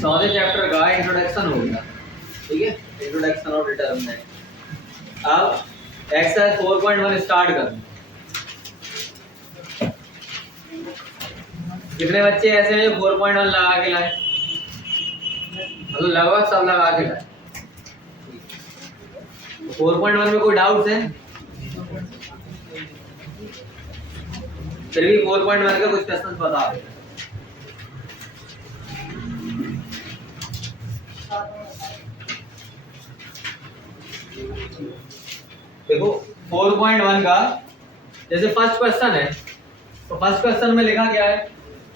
चौथे चैप्टर का इंट्रोडक्शन हो गया, ठीक है, इंट्रोडक्शन ऑफ डिटरमिनेंट। अब एक्सरसाइज 4.1 स्टार्ट कर। कितने बच्चे ऐसे हैं जो 4.1 लगा के लाए? मतलब लगभग सब लगा के लाए। 4.1 में कोई डाउट है? फिर भी 4.1 का कुछ क्वेश्चन बता दो। देखो 4.1 का जैसे फर्स्ट क्वेश्चन है, तो फर्स्ट क्वेश्चन में लिखा क्या है?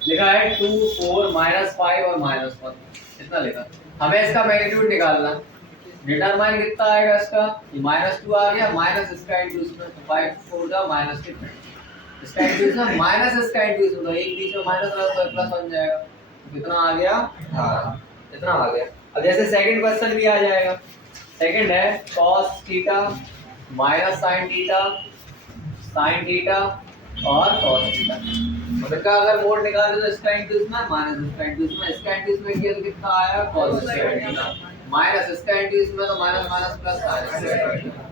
लिखा है 2 4 -5 और -1, इतना लिखा। हमें इसका मैग्नीट्यूड निकालना। डिटरमाइन कितना आएगा इसका? ये -2 आ गया, माइनस इसका इनटू इसमें, तो 5 4 का -2, इसका इनटू इसमें माइनस इसका इनटू इसमें, तो एक बीच में माइनस लगा तो प्लस बन जाएगा। तो कितना आ गया? हाँ, इतना आ गया। अब जैसे सेकंड क्वेश्चन भी आ जाएगा। सेकंड है cos theta minus sin theta और cos थीटा। अब इसका अगर मोड निकाले तो इसका इनटू इसमें माइनस इसका इनटू इसमें, इसका इनटू इसमें किया तो कितना आया? cos स्क्वायर थीटा माइनस इसका इनटू इसमें, तो minus minus plus sin square theta.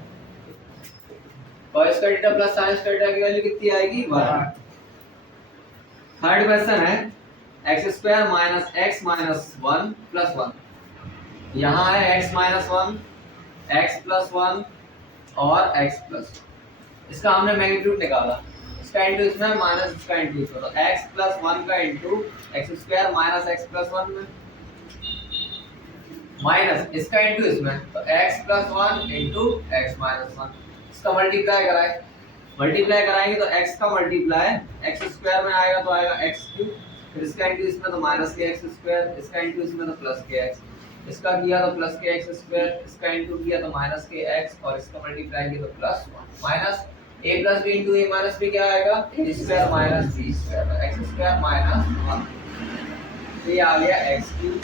cos square theta plus sin square theta की वैल्यू कितनी आएगी? 1। थर्ड क्वेश्चन है x square minus x minus 1 plus 1। यहाँ है x माइनस 1, x प्लस 1 और x प्लस। इसका हमने मैग्नीट्यूड निकाला, इसका इनटू इसमें माइनस इसका इनटू इसमें, तो x प्लस 1 का into x square minus x plus 1 में, माइनस इसका इनटू इसमें, तो x plus 1 into x minus 1। इसका मल्टीप्लाई कराएंगे तो x का मल्टीप्लाई x स्क्वायर में आएगा, तो आएगा x क्यूब, फिर इसका इनटू इसमें तो माइनस के x स्क्वायर, इसका इनटू इसमें तो प्लस के x, इसका किया तो प्लस के x स्क्वायर, इसका इनटू किया तो माइनस के x, और इसका मल्टीप्लाई किया तो plus 1 minus a plus b into a minus b क्या आएगा? a square minus b square, x square minus 1। ये आ गया x cube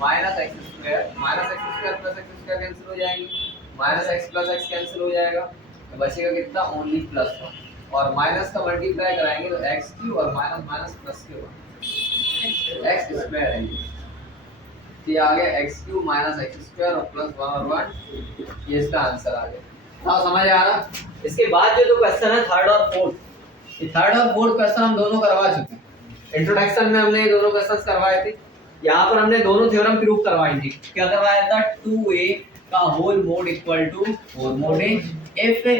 minus x square plus x square cancel हो जाएंगे, minus x plus x cancel हो जाएगा, तो बचेगा कितना? Only plus 1। और माइनस का मल्टीप्लाई कराएंगे तो x क्यूब और माइनस माइनस प्लस के 1 x स्क्वायर है। ये आ गया x cube minus x square और प्लस 1 और 1, ये इसका आंसर आ गया। हाँ, समझ आ रहा? इसके बाद जो दो क्वेश्चन है थर्ड और फोर्थ, ये थर्ड और फोर्थ क्वेश्चन हम दोनों करवा चुके हैं। इंट्रोडक्शन में हमने ये दोनों क्वेश्चंस करवाए थे। यहाँ पर हमने दोनों थ्योरम प्रूव करवाई थी। क्या करवाया था? 2a का whole mod equal to 4 mod a if a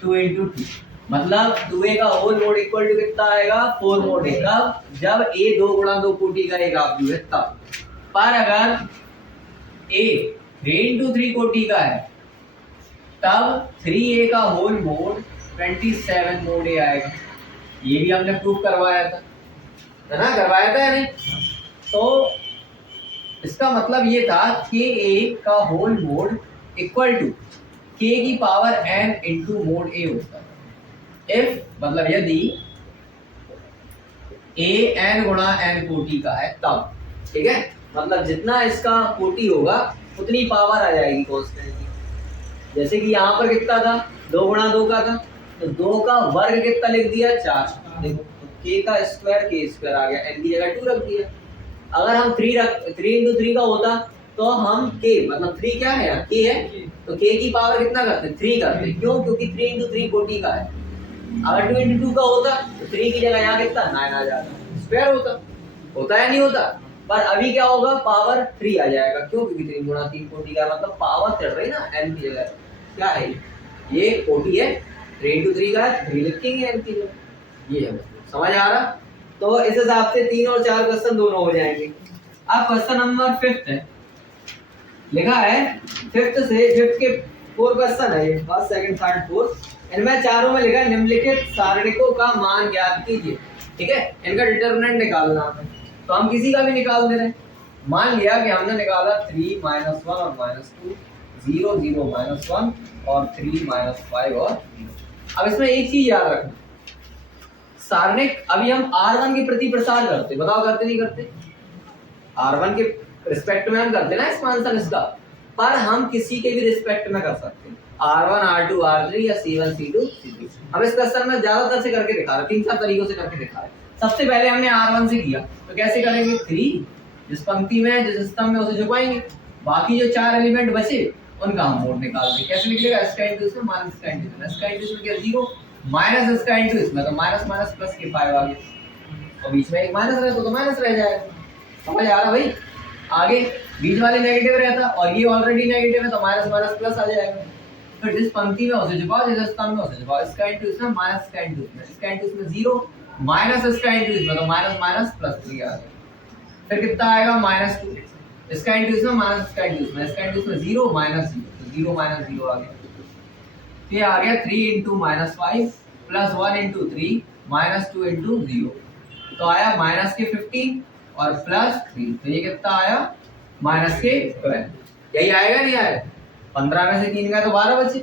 2 into 2, मतलब 2a का होल मोड इक्वल टू कितना आएगा? 4 मोड a। कब? जब a 2 गुणा 2 कोटि का एक आव्यूह है तब। पर अगर a 3 into 3 कोटि का है तब 3a का होल मोड 27 मोड a आएगा। ये भी हमने प्रूव करवाया था, है ना? करवाया था या नहीं? तो इसका मतलब ये था कि a का whole mod equal to k की power n into mod a होता है। इफ मतलब यदि a n गुणा n कोटि का है तब, ठीक है? मतलब जितना इसका कोटि होगा उतनी पावर आ जाएगी कांस्टेंट की। जैसे कि यहाँ पर कितना था? 2 गुणा 2 का था, तो 2 का वर्ग कितना लिख दिया? 4। देखो k का स्क्वायर आ गया, n की जगह 2 रख दिया। अगर हम 3 into 3 का होता तो हम k मतलब 3 क्या है? k है, तो k की पावर कितना करते? 3 करते। क्यों? क्योंकि 3 into 3 कोटि का है। अगर 2 into 2 का होता तो 3 की जगह यहाँ कितना? 9 आ जाता, स्क्वायर होता या नहीं होता? पर अभी क्या होगा? पावर 3 आ जाएगा। क्यों? क्योंकि 3 गुणा 3 कोटि का मतलब पावर चढ़ रही ना n की जगह। क्या है ये? कोटि है, 3 into 3 का है, 3 लिखेंगे n की जगह। ये है, समझ आ रहा? तो इस हिसाब से 3 और 4 क्वेश्चन दोनों हो जाएंगे। अब क्वेश्चन नंबर 5 है, लिखा है 5th के 4 क्वेश्चन है, फर्स्ट सेकंड थर्ड फोर्थ। इनमें चारों में लिखा है निम्नलिखित सारणिकों का मान ज्ञात कीजिए, ठीक है? इनका डिटरमिनेंट निकालना है, तो हम किसी का भी निकाल दे रहे हैं। मान लिया कि हमने निकाला 3 -1 और -2, 0 0 -1 और 3 -5 और 0। अब इसमें एक चीज याद रखना, सारणिक अभी हम R1 के प्रति प्रसार करते, बताओ करते नहीं करते? R1 के रिस्पेक्ट में हम करते ना एक्सपांशन इसका, पर हम किसी के भी रिस्पेक्ट में कर सकते हैं, R1 R2 R3 या C1 C2 C3। हम इस क्वेश्चन में ज्यादातर से करके दिखा रहे, 3-4 तरीकों से करके दिखा रहे। सबसे पहले हमने R1 से किया, तो कैसे करेंगे? 3 जिस पंक्ति में जिस स्तंभ में उसे छुपाएंगे, बाकी जो 4 एलिमेंट बचे उनका हम मोड निकाल देंगे। कैसे निकलेगा? इसका इनटू इसमें माइनस इसका इनटू इसमें, इसका इनटू इसमें क्या 0 माइनस इसका इनटू इसमें, तो माइनस माइनस प्लस के 5 आ गया और बीच में एक माइनस रहे तो माइनस रह जाएगा। समझ आ रहा भाई? आगे बीच वाले नेगेटिव रहता और ये ऑलरेडी नेगेटिव है तो माइनस माइनस प्लस आ जाएगा। फिर जिस पंक्ति में उसे छुपाओ, जिस स्तंभ में उसे छुपाओ, इसका इनटू इसमें माइनस इसका इनटू इसमें, इसका इनटू इसमें 0 माइनस इसका इनटू इसमें, तो माइनस माइनस प्लस 3 आ गया। फिर कितना आएगा? -2, इसका इनटू इसमें माइनस इसका इनटू इसमें, इसका इनटू इसमें 0 माइनस 0, तो 0 माइनस 0 आ गया। ये आ गया 3 into -5 plus 1 into 3 minus 2 into 0, तो आया माइनस के 15 और प्लस 3, तो ये कितना आया? माइनस के 12। यही आएगा नहीं आएगा? 15 में से 3 गया तो 12 बचे,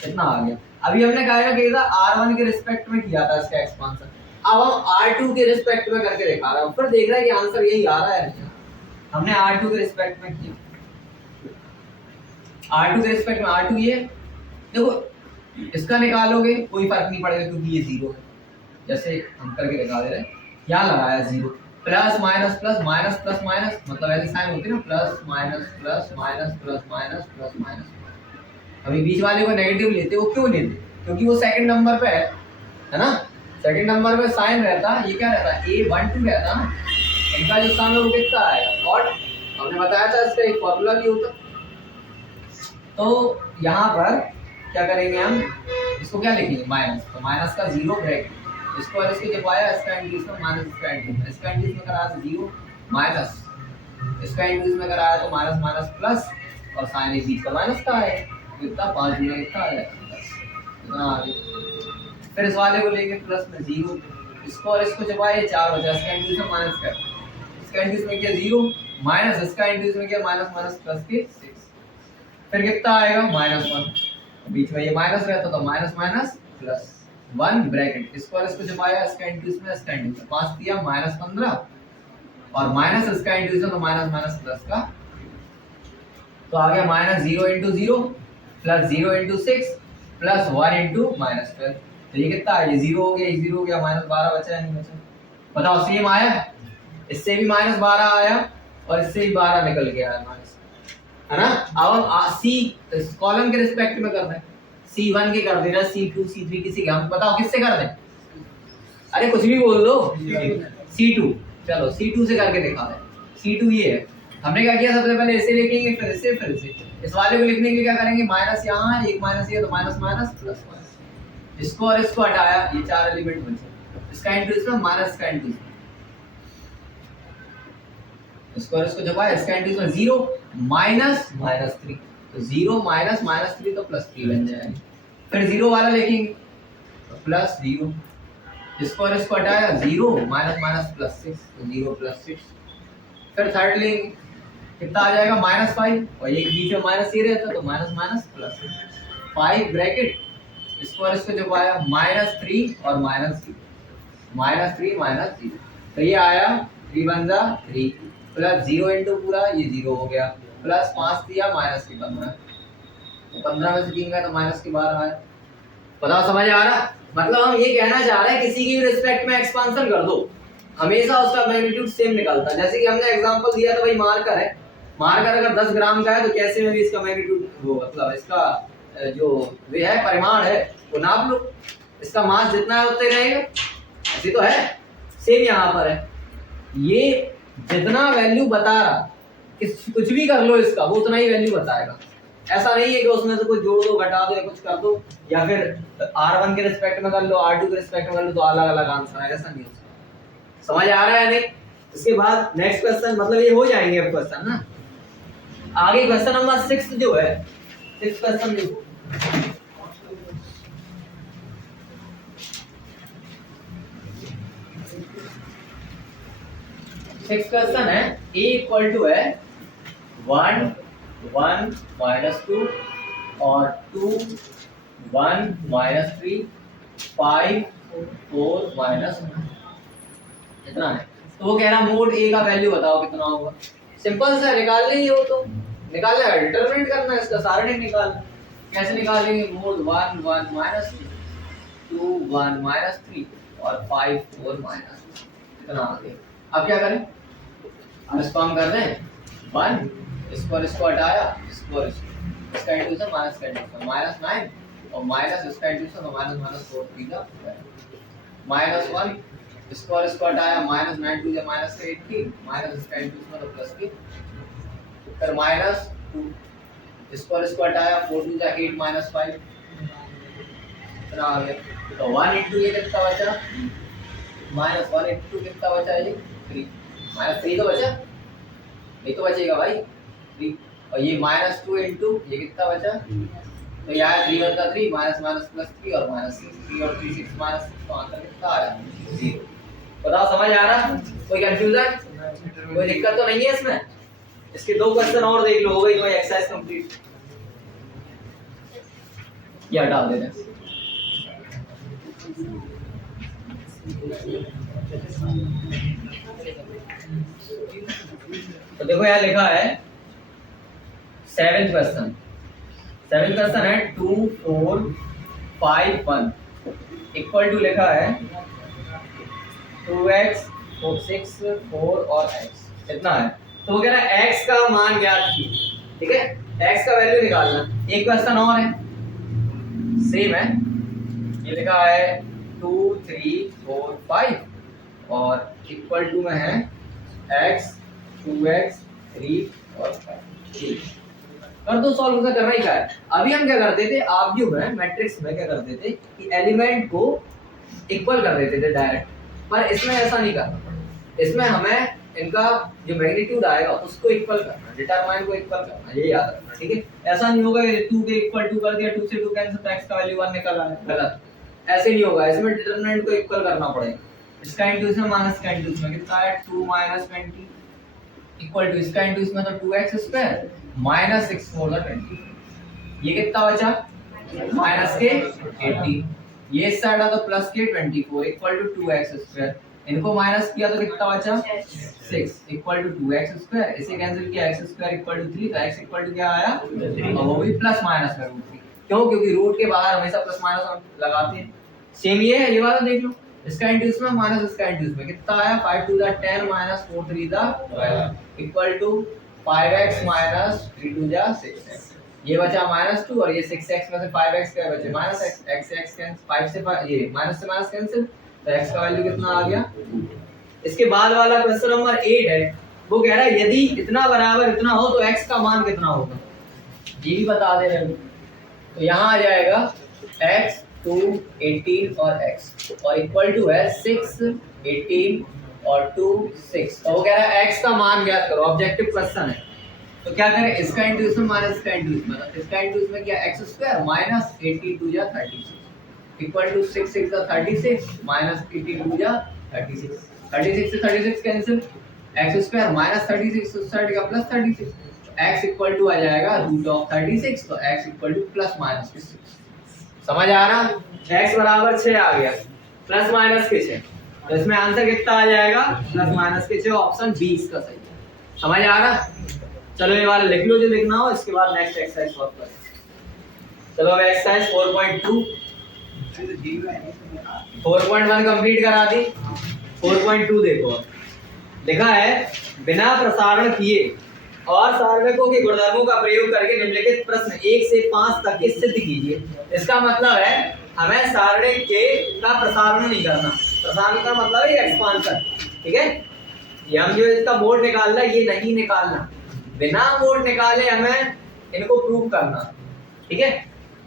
कितना आ गया? अभी हमने कहा था R1 के रिस्पेक्ट में किया था इसका एक्सपांशन, अब हम R2 के रिस्पेक्ट में करके दिखा रहा हूं, फिर देख रहा है कि आंसर यही आ रहा है। हमने R2 के रिस्पेक्ट में किया, R2 के रिस्पेक्ट में R2 ये देखो, इसका निकालोगे कोई फर्क नहीं पड़ेगा क्योंकि ये 0 है। जैसे हम करके दिखा दे रहे हैं, यहाँ लगाया 0, plus minus plus minus plus minus, मतलब ऐसे साइन होती है ना, plus minus plus minus plus minus plus minus. अभी बीच वाले को नेगेटिव लेते, वो क्यों लेते? क्योंकि वो सेकंड नंबर पे है ना, सेकंड नंबर पे साइन रहता, ये क्या रहता है? A12 रहता ना, इनका जो साइन है वो कितना आएगा? और हमने बताया था इसका एक फॉर्मूला भी होता। तो यहाँ पर क्या करेंगे हम? इसको क्या लिखेंगे? माइनस, तो माइनस का 0 ब्रैकेट, इसको और इसको जब आया इसका इनटू इसमें माइनस इसका इनटू, इसका इनटू इसमें कराया तो 0 माइनस, इसका इनटू इसमें कराया तो माइनस माइनस प्लस, और साइन एक बीच का माइनस का है, कितना 5 गुना कितना आया? इतना आ गया। फिर इस वाले को लेंगे प्लस में 0, इसको और इसको जब आया 4 बचा, इसका इनटू इसमें माइनस का, इसका इनटू इसमें क्या 0 माइनस, इसका इनटू इसमें क्या माइनस माइनस प्लस के 6, फिर कितना आएगा? -1, बीच में ये माइनस रहता तो माइनस माइनस प्लस 1 ब्रैकेट, इसको और इसको जब आया इसका इनटू इसमें इसका इनटू इसमें, 5 दिया -15 और माइनस इसका इनटू इसमें तो माइनस माइनस प्लस का, तो आ गया -0 into 0 plus 0 into 6 plus 1 into -12, तो ये कितना आ गया? 0 हो गया, 0 हो गया, -12 बचा नहीं बचा? बताओ, सेम आया? इससे भी -12 आया और इससे भी 12 निकल गया है माइनस, है ना। अब हम सी कॉलम के रिस्पेक्ट में कर रहे हैं, C1 के कर दे रहा, C2 C3 किसी का, हम बताओ किससे कर दें? अरे कुछ भी बोल दो, C2, चलो C2 से करके दिखा दें। C2 ये है, हमने क्या किया? सबसे पहले इसे लिखेंगे, फिर इसे, फिर इसे। इस वाले को लिखने के लिए क्या करेंगे? माइनस यहाँ, एक माइनस ये, तो माइनस माइनस प्लस माइनस, इसको और इसको हटाया, ये 4 एलिमेंट बचे, इसका इनटू इसमें माइनस का इनटू इसको और इसको जब आया इसका इनटू इसमें 0 माइनस माइनस 3, तो 0 माइनस माइनस 3 तो प्लस 3 बन जाएगा। फिर 0 वाला लिखेंगे तो प्लस 0, इसको और इसको हटाया 0 माइनस माइनस प्लस 6, तो 0 प्लस 6। फिर थर्ड लेंगे, कितना आ जाएगा? -5 और ये बीच में माइनस ये रहता तो माइनस माइनस प्लस 5 ब्रैकेट, इसको और इसको जब आया -3 और -0, -3 -0, तो ये आया 3 × 3 प्लस 0 इंटू पूरा ये 0 हो गया, प्लस 5 दिया माइनस के 15, तो 15 में से 3 गया तो माइनस के 12 आया। बताओ समझ आ रहा? मतलब हम ये कहना चाह रहे हैं किसी की रिस्पेक्ट में एक्सपांशन कर दो, हमेशा उसका मैग्नीट्यूड सेम निकलता है। जैसे कि हमने एग्जांपल दिया था भाई, मार्कर है, मार्कर अगर 10 ग्राम का है तो कैसे में भी इसका मैग्नीट्यूड वो मतलब इसका जो वे है परिमाण है वो नाप लो, इसका मास जितना है उतना रहेगा, ऐसे तो है। सेम यहाँ पर है, ये जितना वैल्यू बता रहा कुछ भी कर लो इसका वो उतना ही वैल्यू बताएगा। ऐसा नहीं है कि उसमें से कुछ जोड़ दो, घटा दो या कुछ कर दो, या फिर R1 के रिस्पेक्ट में कर लो, R2 के रिस्पेक्ट में कर लो तो अलग अलग आंसर है, ऐसा नहीं होता। समझ आ रहा है नहीं? इसके बाद नेक्स्ट क्वेश्चन, मतलब ये हो जाएंगे अब क्वेश्चन ना। आगे क्वेश्चन नंबर 6 जो है, 6 क्वेश्चन देखो। सिक्स क्वेश्चन है, A इक्वल टू है 1 1 -2 और 2 1 -3 5 4 -1 इतना है। तो वो कह रहा मोड A का वैल्यू बताओ कितना होगा। सिंपल सा निकाल लेंगे, वो तो निकालना है, डिटरमिनेट करना है, इसका सारणिक निकालना। कैसे निकालेंगे? मोड 1 1 -2 2 1 -3 और 5 4 इतना आ गया। अब क्या करें? इसको हम कर दें 1, इसको हटाया, इसको इसका इंटू से माइनस का इंटू से -9 और माइनस इसका इंटू से तो -4 3 का -1, इसको हटाया, -9 2 जा -18 माइनस इसका इंटू से तो प्लस की, फिर -2 इसको हटाया, 4 2 जा 8 -5 इतना आ गया। तो 1 इंटू ये कितना बचा, -1 इंटू कितना बचा ये 3, -3 तो बचा, ये तो बचेगा भाई 3, और ये -2 इंटू ये कितना बचा, तो यार 3 होता 3 माइनस प्लस 3 और -3 और 3 6 -6 तो आंसर कितना आ रहा है 0। बताओ समझ आ रहा, कोई कंफ्यूजन, कोई दिक्कत तो नहीं है इसमें? इसके 2 क्वेश्चन और देख लो, हो गई तुम्हारी एक्सरसाइज कंप्लीट। ये हटा देते हैं। तो देखो यहाँ लिखा है 7th क्वेश्चन है 2 4 5 1 इक्वल टू लिखा है 2x 6 4 और x कितना है, तो वो कह रहा है x का मान ज्ञात कीजिए, ठीक है, x का वैल्यू निकालना। एक क्वेश्चन और है सेम है, ये लिखा है 2 3 4 5 और इक्वल टू में है x 2x 3 और 5 कर दो सॉल्व, उसे करना ही क्या है। अभी हम क्या करते थे, आप जो है मैट्रिक्स में क्या करते थे कि एलिमेंट को इक्वल कर देते थे डायरेक्ट, पर इसमें ऐसा नहीं करना, इसमें हमें इनका जो मैग्नीट्यूड आएगा उसको इक्वल करना, डिटरमाइन को इक्वल करना, ये याद रखना, ठीक है। ऐसा नहीं होगा कि 2 के इक्वल 2 कर दिया, 2 से 2 कैंसिल तो x का वैल्यू 1 निकल आया, गलत, ऐसे नहीं होगा। इसमें डिटरमिनेंट को इक्वल करना पड़ेगा, इसका इंटू इसमें माइनस का इंटू इसमें कितना है 2 - 20 इक्वल टू इसका इंटू इसमें तो 2x स्क्वायर माइनस 6 4 20, ये कितना बचा माइनस के 18, ये इस साइड तो प्लस के 24 इक्वल टू 2x स्क्वायर, इनको माइनस किया तो कितना बचा 6 इक्वल टू 2x स्क्वायर, इसे कैंसिल किया x स्क्वायर इक्वल टू 3 तो x इक्वल टू क्या आया 3 और वो भी प्लस माइनस में रूट 3, क्यों, क्योंकि रूट के बाहर हमेशा प्लस माइनस हम लगाते हैं। सेम ये है, ये वाला देख लो, इसका इंटू इसमें माइनस इसका इंटू इसमें कितना आया 5 2 10 -4 3 12 इक्वल टू 5x - 3 2 6x, ये बचा -2 और ये 6x में से 5x क्या बचे -x, x कैंसिल 5 से 5 ये माइनस से माइनस कैंसिल, तो x का वैल्यू कितना आ गया। इसके बाद वाला क्वेश्चन नंबर 8 है, वो कह रहा है यदि इतना बराबर इतना हो तो x का मान कितना होगा, ये भी बता दे रहे हो। तो यहाँ आ जाएगा x 2 18 और x और इक्वल टू है 6 18 और 2 6, तो वो कह रहा है x का मान ज्ञात करो, ऑब्जेक्टिव क्वेश्चन है। तो क्या करें, इसका इंटू इसमें माइनस इसका इंटू इसमें, इसका इंटू इसमें क्या x स्क्वायर माइनस 82 जा 36 इक्वल टू 6 6 जा 36 माइनस 82 जा 36, 36 से 36 कैंसिल, x स्क्वायर माइनस 36 उस साइड का प्लस 36, तो x इक्वल टू आ जाएगा रूट ऑफ 36, तो x equal two plus minus के 6। समझ आ रहा, x बराबर 6 आ गया प्लस माइनस के 6, तो इसमें आंसर कितना आ जाएगा प्लस माइनस के 6, ऑप्शन 20 का सही है। समझ आ रहा, चलो ये वाला लिख लो जो लिखना हो, इसके बाद नेक्स्ट एक्सरसाइज सॉल्व करें। चलो अब एक्सरसाइज 4.2 4.1 कंप्लीट करा दी, 4.2 देखो, लिखा है बिना प्रसारण किए और सारणकों के गुणधर्मों का प्रयोग करके निम्नलिखित प्रश्न 1 से 5 तक के सिद्ध कीजिए। इसका मतलब है हमें सारणिक के का प्रसारण नहीं करना, प्रसारण का मतलब है एक्सपांशन, ठीक है। ये हम जो इसका मोड निकालना है ये नहीं निकालना, बिना मोड निकाले हमें इनको प्रूव करना, ठीक है।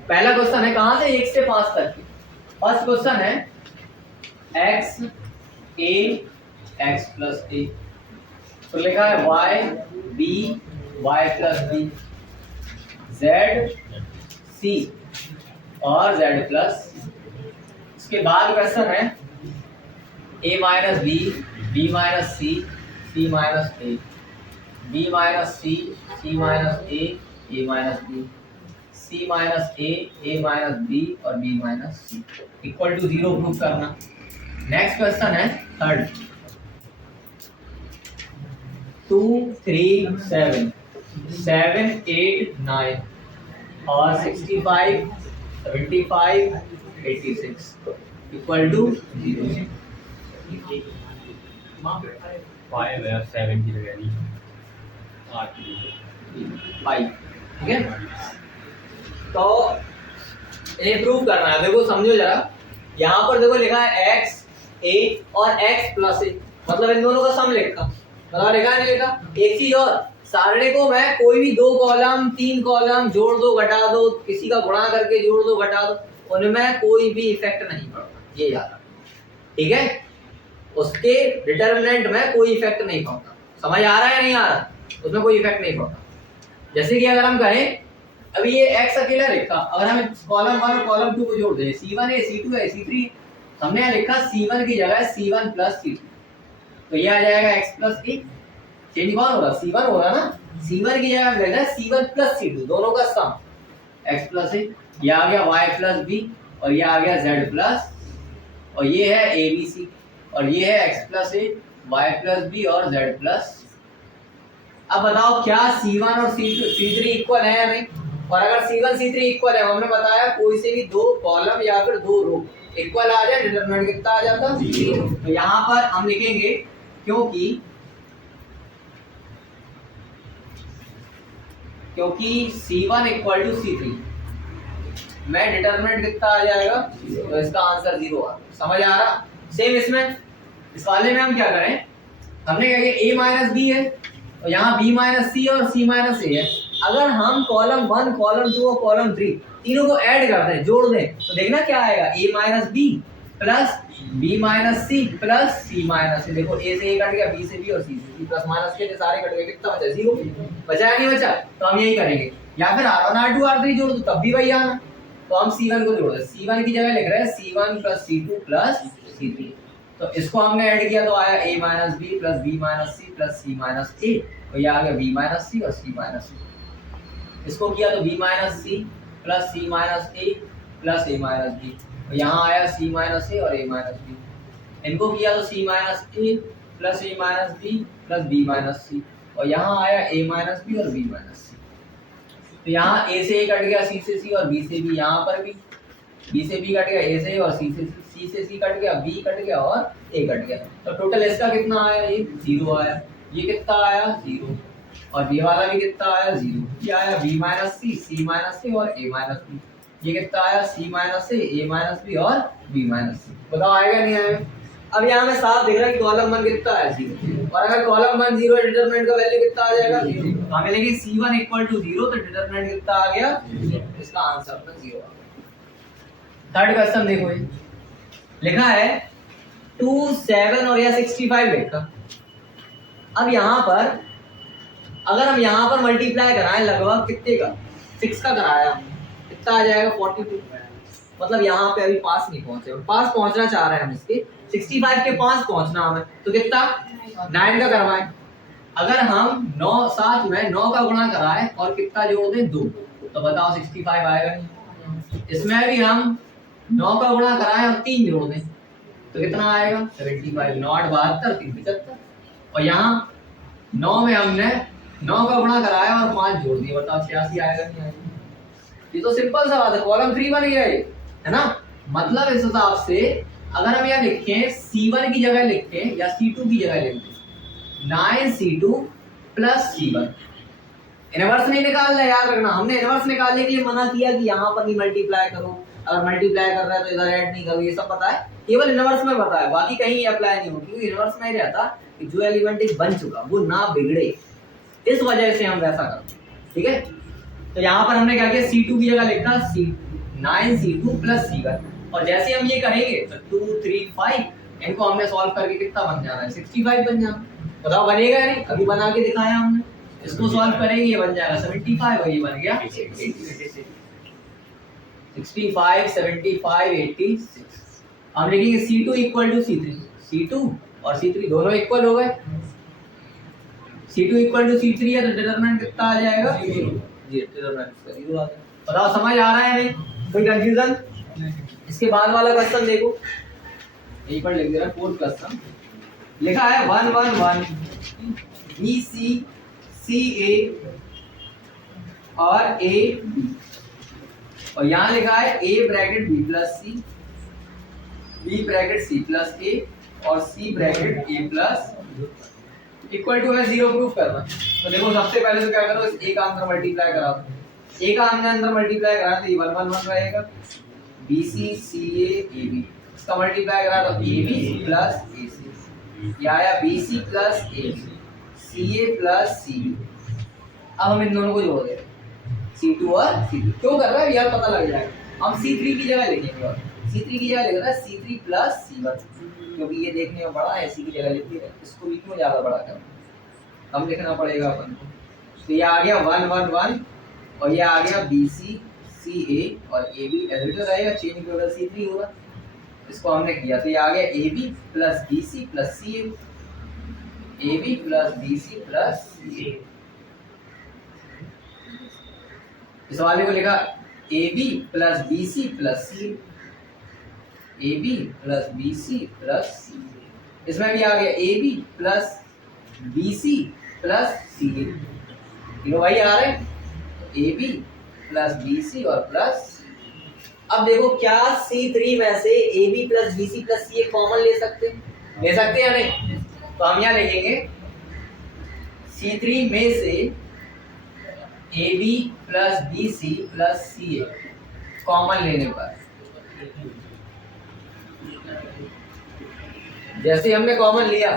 पहला क्वेश्चन है कहां से 1 से 5 तक, फर्स्ट क्वेश्चन है x a x plus a, तो लिखा है y b y plus b z c और z plus, इसके बाद क्वेश्चन है a minus b b minus c c minus a b minus c c minus a a minus b c minus a minus b और b minus c equal to 0 prove करना। Next question है third 2 3 7 7 8 9 और 65 75 86 equal to 0। 5 है 7 की जगह नहीं 8 5, ठीक है। तो ये प्रूव करना है, देखो समझो जरा, यहाँ पर देखो लिखा है x a और x प्लस a, मतलब इन दोनों का सम लिखा, मतलब लिखा है नहीं लिखा। एक चीज और, सारणी को मैं कोई भी 2 कॉलम 3 कॉलम जोड़ दो घटा दो, किसी का गुणा करके जोड़ दो घटा दो, उनमें कोई भी इफेक्ट नहीं पड़ता, ये याद रखना, ठीक है। उसके डिटरमिनेंट में कोई इफेक्ट नहीं पड़ता, समझ आ रहा है नहीं आ रहा, उसमें कोई इफेक्ट नहीं पड़ता। जैसे कि अगर हम कहें अभी ये x अकेला लिखा, अगर हम कॉलम 1 और कॉलम 2 को जोड़ दें, C1 है C2 है C3, हमने यहाँ लिखा C1 की जगह C1 प्लस C2, तो ये आ जाएगा x प्लस a, चेंज कौन हो रहा, C1 हो रहा ना, C1 की जगह लिखा है C1 प्लस C2, दोनों का सम x प्लस a, ये आ गया y प्लस b और ये आ गया z प्लस, और ये है abc, और ये है x plus a, y plus b और z प्लस। अब बताओ क्या C1 और C3 इक्वल है या नहीं, और अगर C1 C3 इक्वल है, हमने बताया कोई से भी 2 कॉलम या फिर 2 रो इक्वल आ जाए, डिटरमिनेंट कितना आ जाता है 0। तो यहाँ पर हम लिखेंगे क्योंकि C1 इक्वल टू C3 में डिटरमिनेंट कितना आ जाएगा, तो इसका आंसर 0 आ, समझ आ रहा। सेम इसमें, इस वाले में हम क्या करें, हमने क्या किया a माइनस बी है, और यहाँ b माइनस सी और c माइनस a है। अगर हम कॉलम 1 कॉलम 2 और कॉलम 3 तीनों को ऐड कर दें, जोड़ दें, तो देखना क्या आएगा, a minus B plus b minus C plus c minus a। देखो a से a कट गया, b से b और c से c, प्लस माइनस के सारे कट गए, कितना बचा 0, बचा या नहीं बचा, तो हम यही करेंगे। या फिर r1 r2 r3 जोड़ दो तब भी वही आना, तो हम c1 को जोड़ दें, c1 की जगह लिख रहे हैं c1 plus c2 plus c3, तो इसको हमने ऐड किया तो आया a minus B plus b minus C plus c minus a, तो ये आ गया b माइनस सी और c माइनस a। इसको किया तो b minus C plus c minus a plus a minus b, तो यहाँ आया c माइनस a और a माइनस b। इनको किया तो c minus a plus a minus b plus b minus c, और यहाँ आया a माइनस b और b माइनस c। तो यहाँ a से a कट गया, c से c और b से b, यहाँ पर भी b से b कट गया, a से a और c से c कट गया, b कट गया और a कट गया, तो टोटल इसका कितना आया, ये 0 आया, ये कितना आया 0, और ये वाला भी कितना आया 0, ये आया b minus C c minus a और a माइनस b, ये कितना आया c minus a minus b और b माइनस c। बताओ आएगा नहीं आएगा। अब यहाँ में साफ दिख रहा है कि कॉलम 1 कितना है 0, और अगर कॉलम 1 0 है, डिटरमिनेंट का वैल्यू कितना आ जाएगा 0, तो हमें लेकिन c1 इक्वल टू 0, तो डिटरमिनेंट कितना आ गया 0, इसका आंसर अपना 0 आ गया। थर्ड क्वेश्चन देखो, ये लिखा है 2 7 और या 65 लिखा। अब यहाँ पर अगर हम यहाँ पर मल्टीप्लाई कराएं, लगभग कितने का 6 का कराया, कितना आ जाएगा 42, मतलब यहाँ पे अभी पास नहीं पहुंचे, पास पहुंचना चाह रहे हैं हम, इसके 65 के पास पहुंचना हमें, तो कितना 9 का करवाएं। अगर हम 9 साथ में 9 का गुणा कराएं और कितना जोड़ दें 2, तो बताओ 65 आएगा नहीं। इसमें भी हम 9 का गुणा कराएं और 3 जोड़ दें, तो कितना आएगा 75, 9 8 72 3 75, और यहाँ 9 में हमने 9 का गुणा कराया और 5 जोड़ दिए, बताओ 86 आएगा नहीं आएगा। ये तो सिंपल सा बात है, कॉलम 3 बन गया ये, है ना। मतलब इस हिसाब से अगर हम यहाँ लिखें C1 की जगह लिखें या C2 की जगह लिखें 9C2 प्लस C1, इनवर्स नहीं निकालना, याद रखना, हमने इनवर्स निकालने के लिए मना किया कि यहाँ पर नहीं मल्टीप्लाई करो, अगर मल्टीप्लाई कर रहा है तो इधर ऐड नहीं करो, ये सब पता है, केवल इनवर्स में पता है, बाकी कहीं अप्लाई नहीं होगी, क्योंकि इनवर्स में ही रहता कि जो एलिमेंट बन चुका वो ना बिगड़े, इस वजह से हम वैसा करते हैं, ठीक है। तो यहाँ पर हमने क्या किया, C2 की जगह लिखा 9C2 प्लस C1, और जैसे हम ये करेंगे तो 2 3 5 इनको हमने सॉल्व करके कितना बन जाना है 65 बन जाना, बताओ बनेगा या नहीं, अभी बना के दिखाया हमने, इसको सॉल्व करेंगे ये बन जाएगा 75 और ये बन गया 65 75 86। हम लिखेंगे C2 equal to C3, C2 और C3 दोनों इक्वल हो गए, C2 इक्वल टू C3 है, तो डिटरमिनेंट कितना आ जाएगा 0, बताओ समझ आ रहा है नहीं, कोई कंफ्यूजन। इसके बाद वाला क्वेश्चन देखो, यहीं पर लिख दे रहा है, फोर्थ क्वेश्चन लिखा है 1 1 1 BC CA और AB, और यहाँ लिखा है A bracket B plus C, B bracket C plus A और C bracket A plus equal to है 0 प्रूफ करना। तो देखो सबसे पहले तो क्या करो, इस ए का अंदर मल्टीप्लाई करा दो, ए का हमने अंदर मल्टीप्लाई करा तो ये 1 1 1 रहेगा, BC CA AB, इसका मल्टीप्लाई करा तो AB प्लस AC, ये आया BC plus AB, CA plus CB। अब हम इन दोनों को जोड़ दें, C2 और C3। क्यों कर रहा है यार, पता लग जाएगा। हम C3 की जगह लिखेंगे, और C3 की जगह लिख रहा है C3 प्लस C1, क्योंकि ये देखने में बड़ा है, इसी की जगह लिखते हैं, इसको भी क्यों ज़्यादा बड़ा करना, कम लिखना पड़ेगा अपन को। तो ये आ गया 1 1 1 और ये आ गया BC CA और AB एज इट रहेगा, चेन इक्वल C3 होगा, इसको हमने किया तो ये आ गया AB plus BC plus CA, AB plus BC plus CA। इस वाले को लिखा AB plus BC plus CA, AB plus BC plus CA, इसमें भी आ गया AB plus BC plus CA, ये वही आ रहे हैं AB प्लस BC और प्लस। अब देखो क्या C3 में से AB plus BC plus CA common ले सकते हैं या नहीं? तो हम यहाँ लिखेंगे C3 में से AB plus BC plus CA common लेने पर, जैसे हमने कॉमन लिया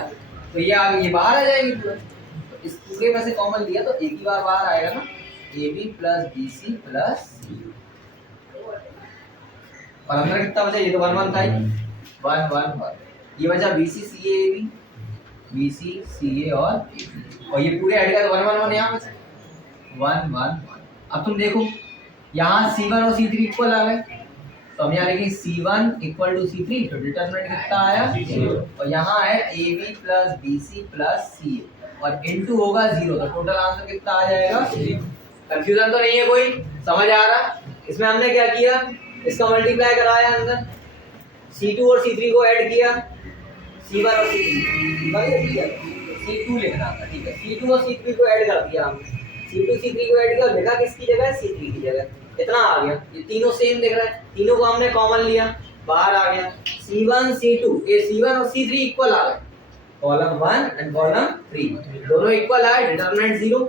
तो ये बाहर आ जाएगी पूरा, तो इस पूरे में से कॉमन लिया तो एक ही बार बाहर आएगा ना, AB plus BC plus CA। और अंदर कितना बचा, ये तो 1 1 था, 1 1 1, ये बचा BC CA AB, BC CA और AB, और ये पूरे ऐड का 1 1 1 यहाँ बचा 1 1 1। अब तुम देखो यहाँ C1 और C3 इक्वल आ गए, तो हम यहाँ लिखेंगे C1 इक्वल टू C3, तो डिटरमिनेंट कितना आया 0, और यहाँ है AB plus BC plus CA और इनटू होगा 0, तो टोटल आंसर कितना आ जाएगा 0। कंफ्यूजन तो नहीं है कोई, समझ आ रहा? इसमें हमने क्या किया, इसका मल्टीप्लाई कराया, अंदर C2 और C3 को ऐड किया, C1 और C3 C2 लिखना था, ठीक है, C2 और C3 को ऐड कर दिया हमने, C2 C3 को ऐड किया, लिखा किसकी जगह, C3 की जगह, इतना आ गया, ये तीनों सेम दिख रहा है, तीनों को हमने कॉमन लिया, बाहर आ गया C1 C2, ये C1 और C3 इक्वल आ गए, कॉलम 1 एंड कॉलम 3 दोनों इक्वल आए, डिटरमिनेंट 0,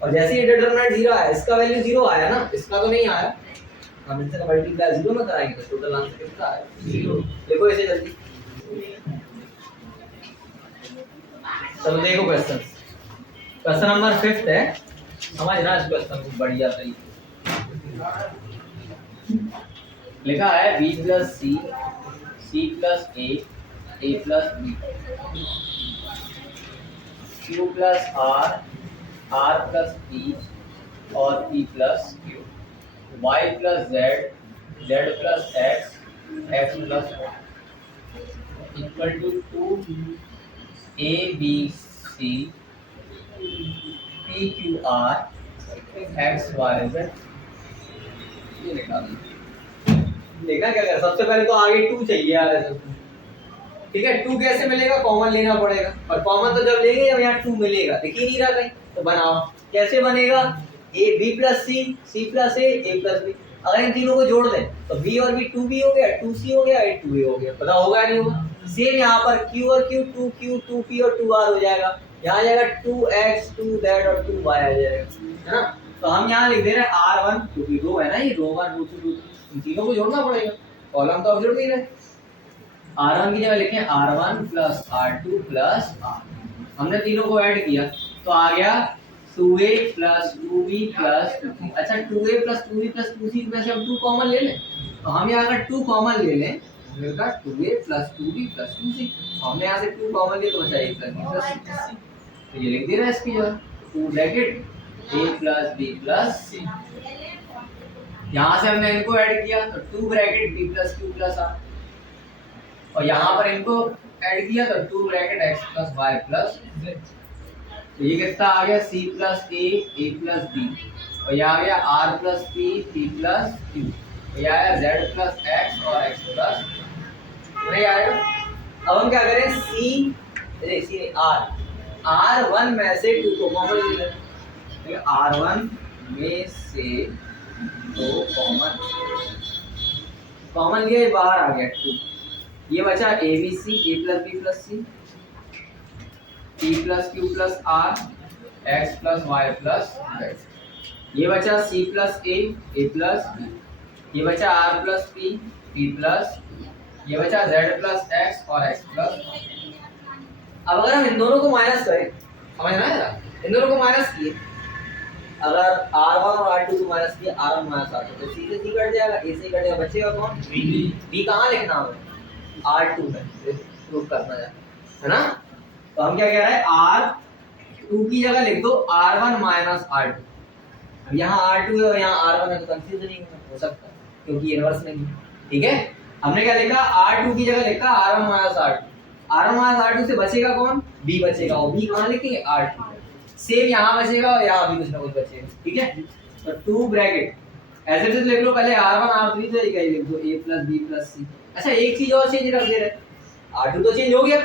और जैसे ये डिटरमिनेंट 0 आया, इसका वैल्यू 0 आया ना, इसका तो नहीं आया, हम इससे मल्टीप्लाई 0 में कराएंगे तो टोटल आंसर कितना आएगा 0। देखो इसे जल्दी, चलो देखो क्वेश्चन नंबर 5 है, समझना इस क्वेश्चन को बढ़िया तरीके। लिखा है B plus C, C plus A plus B, Q plus R plus P और P plus Q, Y plus Z, Z plus X, X plus Y equal to 2 A B C P Q R X Y Z। ये देखना क्या कर, सबसे पहले तो आगे 2 चाहिए यार ऐसे, ठीक है, 2 कैसे मिलेगा, कॉमन लेना पड़ेगा, और कॉमन तो जब लेंगे जब यहाँ 2 मिलेगा, दिख ही नहीं रहा कहीं, तो बनाओ कैसे बनेगा, A B plus C plus A plus B, अगर इन तीनों को जोड़ दें तो B और B 2B हो गया, 2C हो गया, 2A हो गया, पता होगा नहीं होगा। सेम यहाँ पर Q और Q 2Q 2P और 2R हो जाएगा, यहाँ जाएगा 2X 2Z और 2Y आ जाएगा, है ना। तो हम यहाँ लिख दे रहे हैं R1, क्योंकि रो है ना ये, रो 1 रो 2 रो 3, इन तीनों को जोड़ना पड़ेगा, कॉलम तो अब जोड़ नहीं रहे। R1 की जगह लिखें R1 plus R2 plus R, हमने तीनों को ऐड किया तो आ गया 2A plus 2B plus 2C। अच्छा 2A plus 2B plus 2C में से हम 2 कॉमन ले लें, तो हम यहाँ अगर 2 कॉमन ले लें मिलेगा 2A plus 2B plus 2C, हमने यहाँ से 2 कॉमन लिए तो बचा A plus B plus C, तो ये लिख दे रहा है इसकी जगह 2 bracket A plus B plus C। यहाँ से हमने इनको ऐड किया तो 2 bracket B plus Q plus R, और यहाँ पर इनको ऐड किया तो 2 bracket X plus Y plus Z। तो ये कितना आ गया C plus A plus B, और ये आ गया R plus P plus Q, और ये आया Z प्लस X और X प्लस नहीं आएगा। अब हम क्या करें, C R1 में से 2 को कॉमन ले लें, ठीक है, R1 में से 2 कॉमन लिया, बाहर आ गया 2, ये बचा A B C, A plus B plus C, P plus Q plus R, X plus Y plus Z. ये बचा C plus A plus B. ये बचा R plus P, P plus, ये बचा जेड प्लस एक्स और X plus. अब अगर हम इन दोनों को माइनस करें, समझ में आया? इन दोनों को माइनस किए, अगर R1 और R2 को माइनस किया, R1 माइनस R2 तो सी से सी कट जाएगा, ए से कट जाएगा, बचेगा कौन? बी कहाँ लिखना है? R2 में प्रूफ करना है ना? तो हम क्या कह रहे हैं, R2 की जगह लिख दो R1 माइनस R2। यहाँ R2 है और यहाँ R1 है तो कंफ्यूजन नहीं हो सकता क्योंकि इनवर्स नहीं है। ठीक है, हमने क्या लिखा, R2 की जगह लिखा R1 minus R2। R1 minus R2 से बचेगा कौन? B बचेगा, और B कहाँ लिखेंगे? R2। सेम यहाँ बचेगा और यहाँ भी कुछ ना कुछ बचेगा। ठीक है, तो 2 ब्रैकेट ऐसे तो लिख लो, पहले R1 R3 तो एक ही लिख दो, A plus B plus C। अच्छा, एक चीज और चेंज कर दे रहे, R2 तो चेंज हो गया,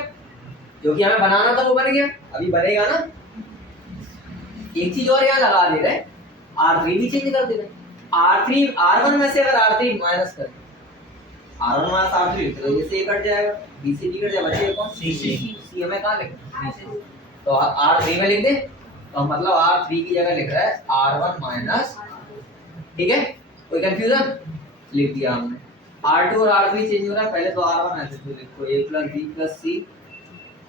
जो कि हमें बनाना था वो बन गया, अभी बनेगा ना। एक चीज और यहाँ लगा दे रहे, R3 भी चेंज कर दे रहे। R3 R1 में से अगर R3 माइनस करें, R1 माइनस R3 तो ये से कट जाएगा, B से B कट जाएगा, बचेगा कौन? C हमें कहाँ लिखना है? तो R3 में लिख दे, तो मतलब R3 की जगह लिख रहा है R1 माइनस। ठीक है, कोई कंफ्यूजन? लिख दिया हमने। R2 और R3 चेंज हो रहा है, पहले तो R1 ऐसे तो लिखो A plus B plus C,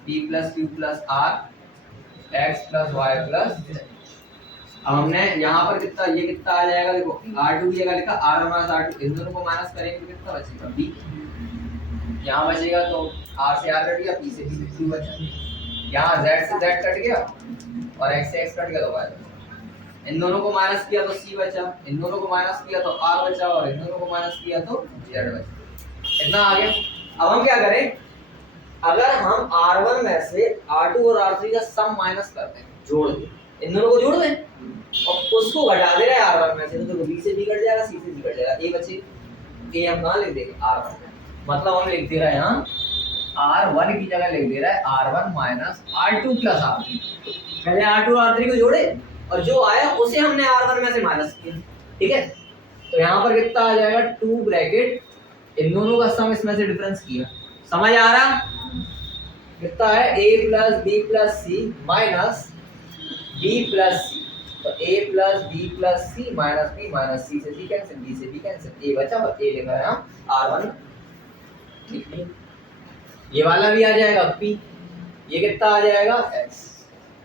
P plus Q plus R, X plus Y plus Z। अब हमने यहाँ पर कितना, ये कितना आ जाएगा, देखो R2 की जगह लिखा R1 माइनस R2, इन दोनों को माइनस करेंगे तो कितना बचेगा? B। यहाँ बचेगा तो R से R कट गया, P से Q बचा, यहाँ Z से Z कट गया और X से X कट गया तो Y बचा। इन दोनों को माइनस किया तो C बचा, इन दोनों को माइनस किया तो R बचा, और इन दोनों को माइनस किया तो Z बचा। इतना आ गया। अब हम क्या करें, अगर हम R1 में से R2 और R3 का सम माइनस करते हैं, जोड़ दें, इन दोनों को जोड़ दें और उसको घटा दे रहे हैं R1 में से, तो B से B कट जाएगा, C से C कट जाएगा, A बचे। A हम कहाँ लिख देंगे? R1 में। मतलब हम लिख दे रहे हैं यहाँ R1 की जगह लिख दे रहा है R1 minus R2 plus R3। पहले R2 और R3 को जोड़े और जो आया उसे हमने R1 में से माइनस किया। ठीक है, तो यहाँ पर कितना आ जाएगा, 2 ब्रैकेट, इन दोनों का सम इसमें से डिफरेंस किया। समझ आ रहा? कितना है? A plus B plus C minus B plus C, तो A plus B plus C minus B minus C से C कैंसिल, B से B कैंसिल, A बचा और A लिखा है यहाँ R1 लिख लिया। ये वाला भी आ जाएगा P, ये कितना आ जाएगा? X,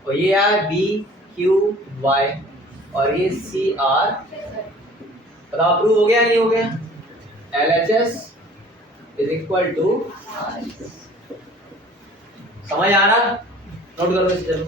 और ये है B Q Y और ये C R। बताओ प्रूव हो गया नहीं हो गया? LHS इज इक्वल टू, समझ आ रहा? नोट करो इसे, चलो।